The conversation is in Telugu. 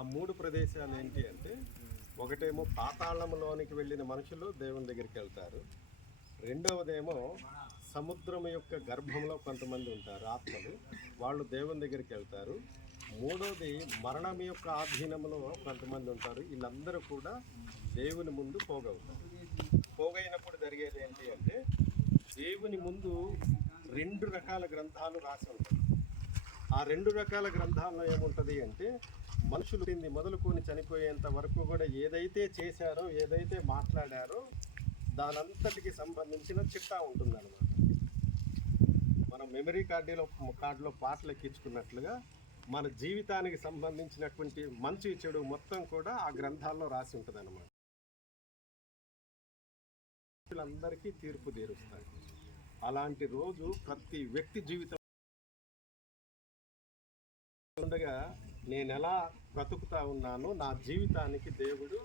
ఆ 3 ప్రదేశాలు ఏంటి అంటే, ఒకటేమో పాతాళంలోనికి వెళ్ళిన మనుషులు దేవుని దగ్గరికి వెళ్తారు. రెండవదేమో సముద్రం యొక్క గర్భంలో కొంతమంది ఉంటారు ఆత్మలు, వాళ్ళు దేవుని దగ్గరికి వెళ్తారు. మూడోది మరణం యొక్క ఆధీనంలో కొంతమంది ఉంటారు, వీళ్ళందరూ కూడా దేవుని ముందు పోగవుతారు. పోగైనప్పుడు జరిగేది ఏంటి అంటే, దేవుని ముందు 2 రకాల గ్రంథాలు రాసి ఉంటాయి. ఆ 2 రకాల గ్రంథాల్లో ఏముంటుంది అంటే, మనుషులు మొదలుకొని చనిపోయేంత వరకు కూడా ఏదైతే చేశారో, ఏదైతే మాట్లాడారో దానంతటికి సంబంధించిన చిట్టా ఉంటుందన్నమాట. మనం మెమరీ కార్డులో పాటలు ఎక్కించుకున్నట్లుగా మన జీవితానికి సంబంధించినటువంటి మంచి చెడు మొత్తం కూడా ఆ గ్రంథాల్లో రాసి ఉంటుంది అన్నమాట. అందరికీ తీర్పు తీరుస్తాయి. అలాంటి రోజు ప్రతి వ్యక్తి జీవితం ఉండగా నేను ఎలా బ్రతుకుతా ఉన్నానో, నా జీవితానికి దేవుడు